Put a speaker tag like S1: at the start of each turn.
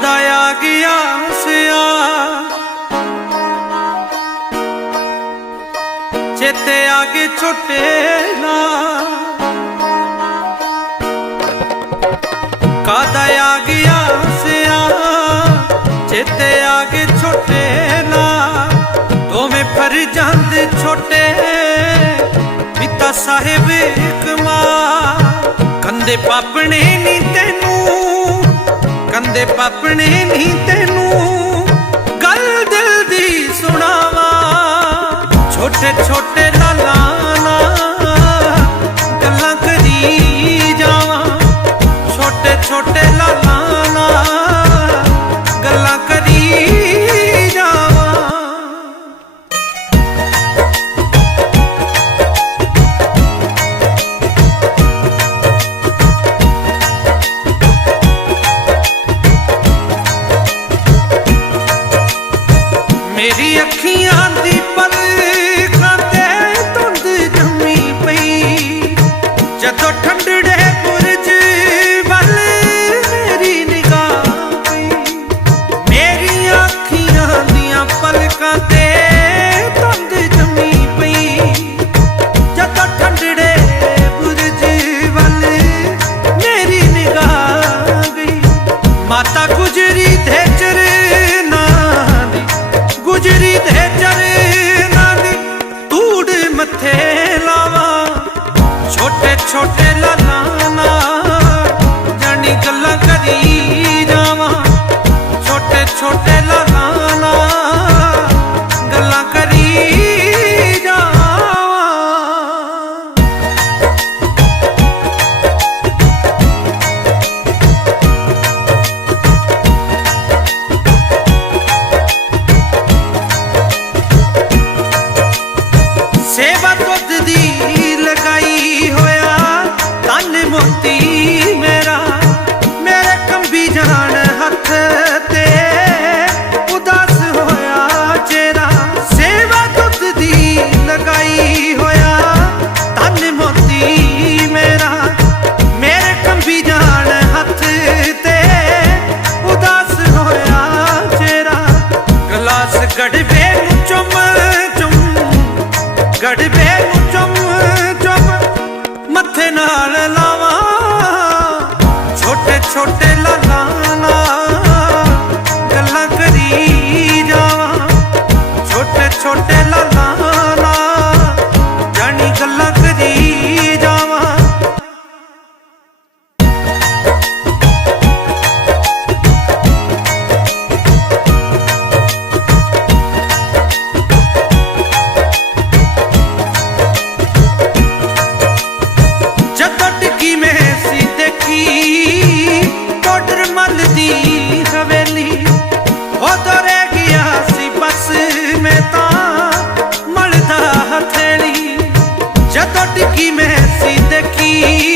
S1: ਆ ਗਿਆ ਸਿਆ ਚੇਤੇ ਆ ਗਏ ਛੋਟੇ ਨਾ ਕਾਦਾ ਆ ਗਿਆ ਸਿਆ ਚੇਤੇ ਆ ਗਏ ਛੋਟੇ ਨਾ ਦੋਵੇਂ ਫਰ ਜਾਂਦੇ ਛੋਟੇ। ਪਿਤਾ ਸਾਹਿਬ ਇੱਕ ਮਾਂ। ਕੰਦੇ ਪਾਪਣੇ ਨਹੀਂ ਤੈਨੂੰ ਕੰਦੇ ਪਾਪਣੇ ਨੀ ਤੈਨੂੰ ਗੱਲ ਦਿਲ ਦੀ ਸੁਣਾਵਾ। ਛੋਟੇ ਛੋਟੇ ਗੁਜਰੀ ਤੇ ਮੱਥੇ ਲਾਵਾ। ਛੋਟੇ ਛੋਟੇ ਲਾਲਾਂ ਗੱਲਾਂ ਕਰੀ ਜਾਵਾ। ਛੋਟੇ ਛੋਟੇ ਲਾਲਾਂ ছোটেলা নানা me.